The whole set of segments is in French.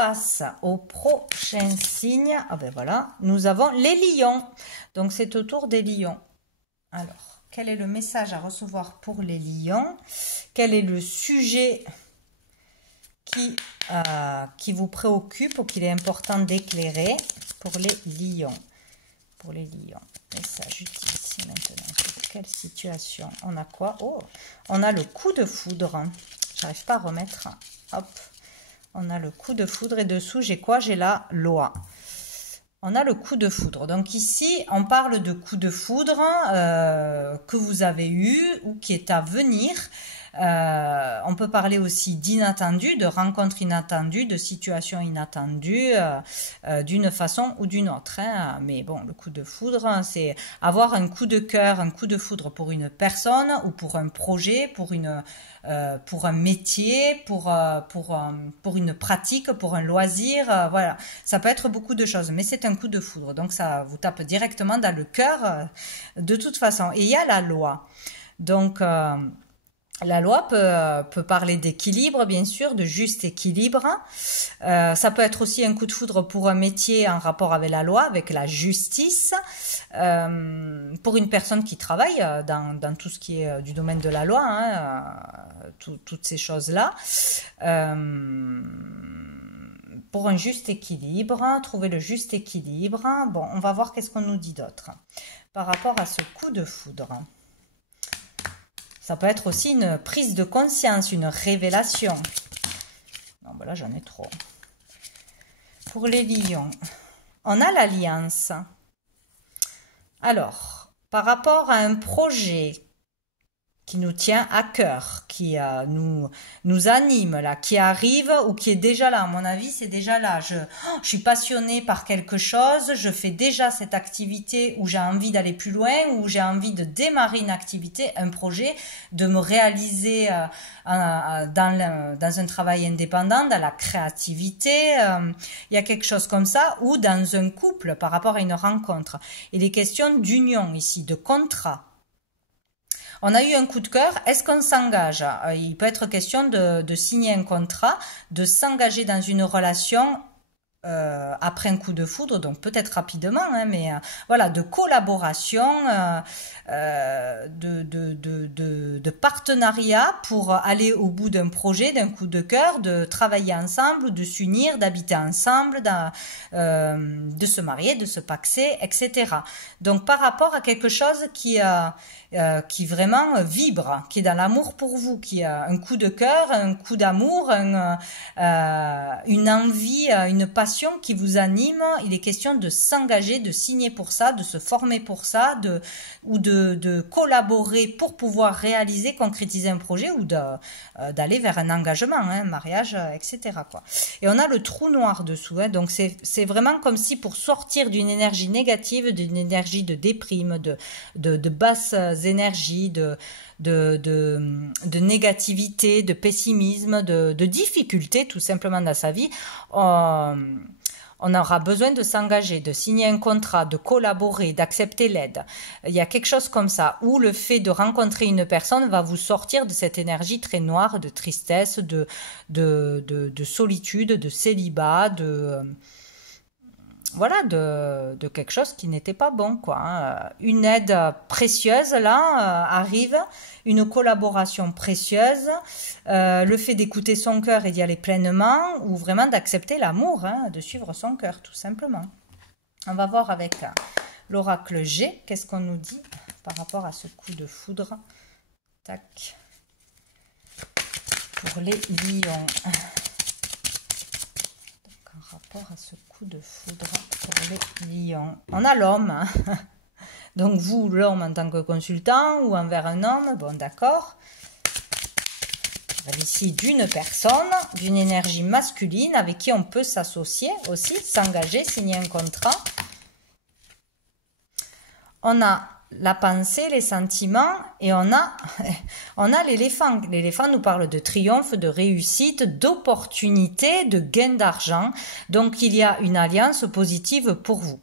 passe au prochain signe. Ah ben voilà, nous avons les lions. Donc c'est au tour des lions. Alors, quel est le message à recevoir pour les lions? Quel est le sujet qui vous préoccupe ou qu'il est important d'éclairer pour les lions? Pour les lions, message utile ici maintenant. Quelle situation? On a quoi? Oh, on a le coup de foudre. J'arrive pas à remettre. Hop, on a le coup de foudre et dessous j'ai quoi? J'ai la loi. On a le coup de foudre. Donc ici, on parle de coup de foudre que vous avez eu ou qui est à venir. On peut parler aussi d'inattendu, de rencontres inattendues, de situations inattendues, d'une façon ou d'une autre. Hein. Mais bon, le coup de foudre, c'est avoir un coup de cœur, un coup de foudre pour une personne ou pour un projet, pour un métier, pour une pratique, pour un loisir. Voilà, ça peut être beaucoup de choses, mais c'est un coup de foudre. Donc ça vous tape directement dans le cœur de toute façon. Et il y a la loi. Donc la loi peut parler d'équilibre, bien sûr, de juste équilibre. Ça peut être aussi un coup de foudre pour un métier en rapport avec la loi, avec la justice. Pour une personne qui travaille dans tout ce qui est du domaine de la loi, hein, toutes ces choses-là. Pour un juste équilibre, trouver le juste équilibre. Bon, on va voir qu'est-ce qu'on nous dit d'autre par rapport à ce coup de foudre. Ça peut être aussi une prise de conscience, une révélation. Non, ben là, j'en ai trop. Pour les lions, on a l'alliance. Alors, par rapport à un projet qui nous tient à cœur, qui nous anime, là, qui arrive ou qui est déjà là. À mon avis, c'est déjà là. Je suis passionnée par quelque chose, je fais déjà cette activité où j'ai envie d'aller plus loin, où j'ai envie de démarrer une activité, un projet, de me réaliser dans un travail indépendant, dans la créativité. Il y a quelque chose comme ça, ou dans un couple par rapport à une rencontre. Il est question d'union ici, de contrat. On a eu un coup de cœur, est-ce qu'on s'engage? Il peut être question de signer un contrat, de s'engager dans une relation après un coup de foudre, donc peut-être rapidement, hein, mais voilà, de collaboration, de partenariat pour aller au bout d'un projet, d'un coup de cœur, de travailler ensemble, de s'unir, d'habiter ensemble, de se marier, de se paxer, etc. Donc par rapport à quelque chose qui vraiment vibre, qui est dans l'amour pour vous, qui a un coup de cœur, un coup d'amour, une envie, une passion qui vous anime. Il est question de s'engager, de signer pour ça, de se former pour ça, ou de collaborer pour pouvoir réaliser, concrétiser un projet, ou d'aller vers un engagement, un mariage, etc. quoi. Et on a le trou noir dessous, hein, donc c'est vraiment comme si pour sortir d'une énergie négative, d'une énergie de déprime, de basses énergies, de négativité, de pessimisme, de difficulté tout simplement dans sa vie, on aura besoin de s'engager, de signer un contrat, de collaborer, d'accepter l'aide. Il y a quelque chose comme ça, où le fait de rencontrer une personne va vous sortir de cette énergie très noire, de tristesse, de solitude, de célibat, voilà, de quelque chose qui n'était pas bon, quoi. Hein. Une aide précieuse, là, arrive, une collaboration précieuse, le fait d'écouter son cœur et d'y aller pleinement, ou vraiment d'accepter l'amour, hein, de suivre son cœur, tout simplement. On va voir avec l'oracle G, qu'est-ce qu'on nous dit par rapport à ce coup de foudre. Tac. Pour les lions. Rapport à ce coup de foudre pour les lions. On a l'homme. Hein. Donc vous, l'homme en tant que consultant ou envers un homme, bon d'accord. Ici d'une personne, d'une énergie masculine avec qui on peut s'associer aussi, s'engager, signer un contrat. On a la pensée, les sentiments, et on a l'éléphant. L'éléphant nous parle de triomphe, de réussite, d'opportunité, de gain d'argent. Donc il y a une alliance positive pour vous.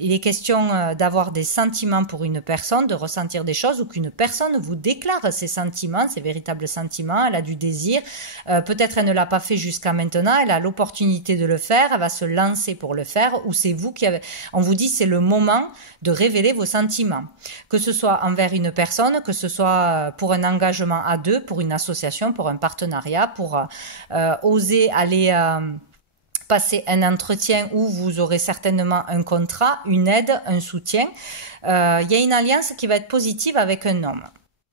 il est question d'avoir des sentiments pour une personne, de ressentir des choses, ou qu'une personne vous déclare ses sentiments, ses véritables sentiments. Elle a du désir, peut-être elle ne l'a pas fait jusqu'à maintenant, elle a l'opportunité de le faire, elle va se lancer pour le faire, ou c'est vous qui avez... On vous dit c'est le moment de révéler vos sentiments, que ce soit envers une personne, que ce soit pour un engagement à deux, pour une association, pour un partenariat, pour oser aller passer un entretien où vous aurez certainement un contrat, une aide, un soutien. Il y a une alliance qui va être positive avec un homme.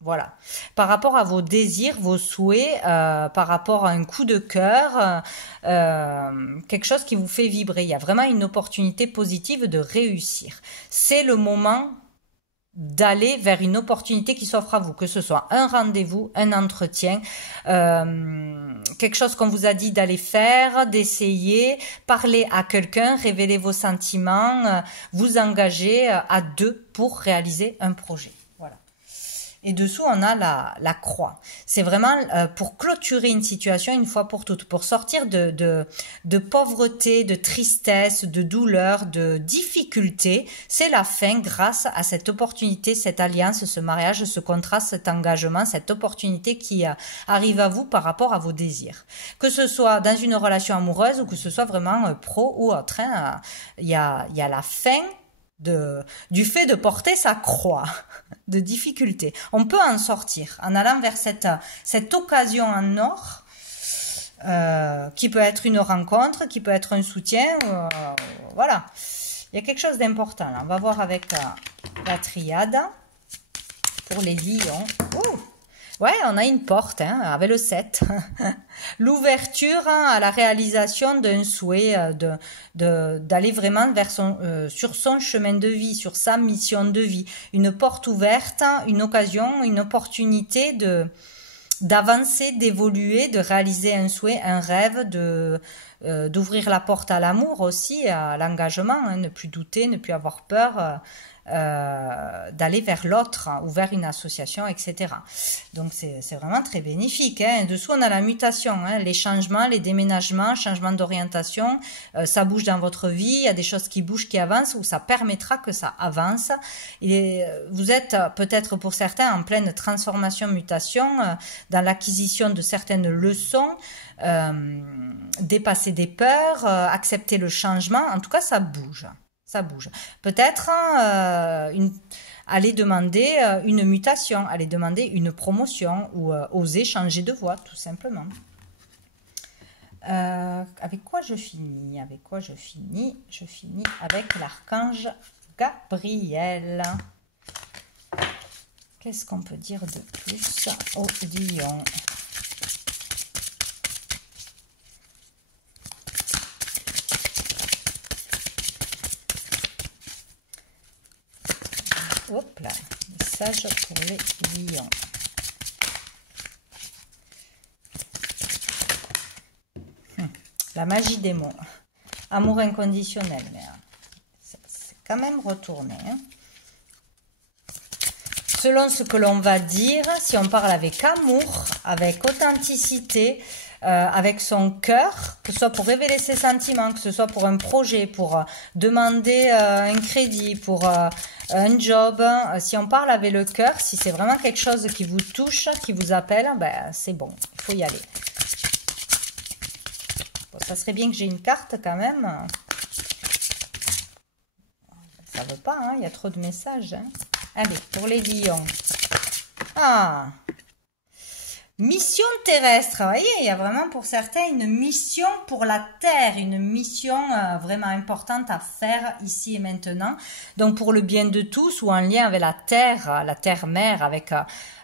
Voilà. Par rapport à vos désirs, vos souhaits, par rapport à un coup de cœur, quelque chose qui vous fait vibrer. Il y a vraiment une opportunité positive de réussir. C'est le moment d'aller vers une opportunité qui s'offre à vous, que ce soit un rendez-vous, un entretien, quelque chose qu'on vous a dit d'aller faire, d'essayer, parler à quelqu'un, révéler vos sentiments, vous engager à deux pour réaliser un projet. Voilà. Et dessous, on a la croix. C'est vraiment pour clôturer une situation une fois pour toutes, pour sortir de pauvreté, de tristesse, de douleur, de difficulté. C'est la fin grâce à cette opportunité, cette alliance, ce mariage, ce contrat, cet engagement, cette opportunité qui arrive à vous par rapport à vos désirs. Que ce soit dans une relation amoureuse ou que ce soit vraiment pro ou autre. Hein, y a la fin du fait de porter sa croix de difficulté. On peut en sortir en allant vers cette occasion en or qui peut être une rencontre, qui peut être un soutien. Voilà. Il y a quelque chose d'important. On va voir avec la triade pour les lions. Ouh. Ouais, on a une porte avec le 7. L'ouverture à la réalisation d'un souhait, d'aller vraiment vers sur son chemin de vie, sur sa mission de vie. Une porte ouverte, une occasion, une opportunité d'avancer, d'évoluer, de réaliser un souhait, un rêve, d'ouvrir la porte à l'amour aussi, à l'engagement, ne plus douter, ne plus avoir peur. D'aller vers l'autre ou vers une association, etc. Donc c'est vraiment très bénéfique. Dessous, on a la mutation, les changements, les déménagements, changement d'orientation, ça bouge dans votre vie, il y a des choses qui bougent, qui avancent, ou ça permettra que ça avance. Et vous êtes peut-être pour certains en pleine transformation, mutation, dans l'acquisition de certaines leçons, dépasser des peurs, accepter le changement, en tout cas ça bouge. Ça bouge. Peut-être aller demander une mutation, aller demander une promotion ou oser changer de voie, tout simplement. Avec quoi je finis? Avec quoi je finis? Je finis avec l'archange Gabriel. Qu'est-ce qu'on peut dire de plus au lion? Hop là, message pour les lions. La magie des mots. Amour inconditionnel, mais c'est quand même retourné. Selon ce que l'on va dire, si on parle avec amour, avec authenticité, avec son cœur, que ce soit pour révéler ses sentiments, que ce soit pour un projet, pour demander un crédit, pour un job, si on parle avec le cœur, si c'est vraiment quelque chose qui vous touche, qui vous appelle, ben c'est bon, il faut y aller. Bon, ça serait bien que j'ai une carte quand même. Ça veut pas, il y a trop de messages. Allez, pour les lions. Ah! Mission terrestre, vous voyez, il y a vraiment pour certains une mission pour la Terre, une mission vraiment importante à faire ici et maintenant. Donc pour le bien de tous ou en lien avec la terre-mère, avec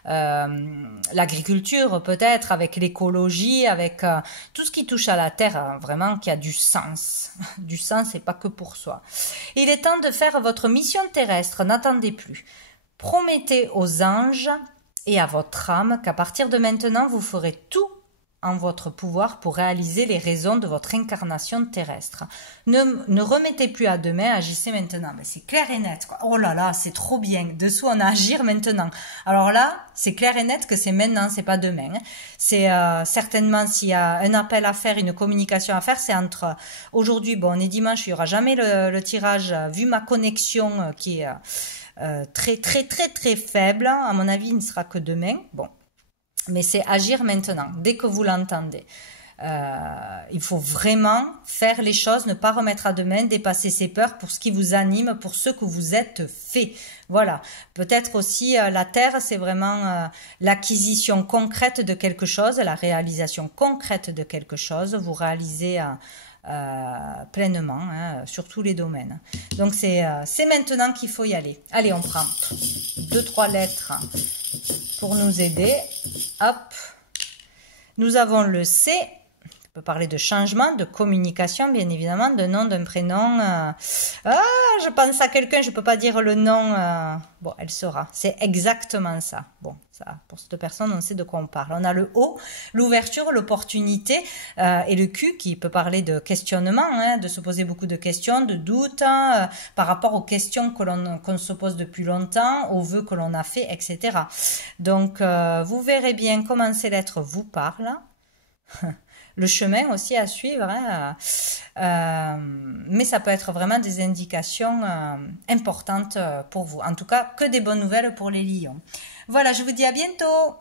l'agriculture peut-être, avec l'écologie, avec tout ce qui touche à la Terre, vraiment qui a du sens. Du sens et pas que pour soi. Il est temps de faire votre mission terrestre, n'attendez plus. Promettez aux anges et à votre âme qu'à partir de maintenant, vous ferez tout en votre pouvoir pour réaliser les raisons de votre incarnation terrestre. Ne remettez plus à demain, agissez maintenant. Ben, c'est clair et net, quoi. Oh là là, c'est trop bien. Dessous, on a agir maintenant. Alors là, c'est clair et net que c'est maintenant, c'est pas demain. C'est certainement s'il y a un appel à faire, une communication à faire, c'est entre aujourd'hui, bon, on est dimanche, il y aura jamais le tirage, vu ma connexion qui est très très très très faible. À mon avis, il ne sera que demain. Bon. Mais c'est agir maintenant, dès que vous l'entendez. Il faut vraiment faire les choses, ne pas remettre à demain, dépasser ses peurs pour ce qui vous anime, pour ce que vous êtes fait. Voilà. Peut-être aussi la terre, c'est vraiment l'acquisition concrète de quelque chose, la réalisation concrète de quelque chose. Vous réalisez pleinement, hein, sur tous les domaines. Donc c'est maintenant qu'il faut y aller. Allez, on prend 2-3 lettres pour nous aider. Hop, nous avons le C. On peut parler de changement, de communication, bien évidemment, de nom, d'un prénom. Je pense à quelqu'un, je ne peux pas dire le nom. Bon, elle saura. C'est exactement ça. Bon, ça, pour cette personne, on sait de quoi on parle. On a le O, l'ouverture, l'opportunité, et le Q qui peut parler de questionnement, hein, de se poser beaucoup de questions, de doutes, par rapport aux questions qu'on se pose depuis longtemps, aux vœux que l'on a fait, etc. Donc, vous verrez bien comment ces lettres vous parlent. Le chemin aussi à suivre, hein, mais ça peut être vraiment des indications importantes pour vous. En tout cas, que des bonnes nouvelles pour les lions. Voilà, je vous dis à bientôt.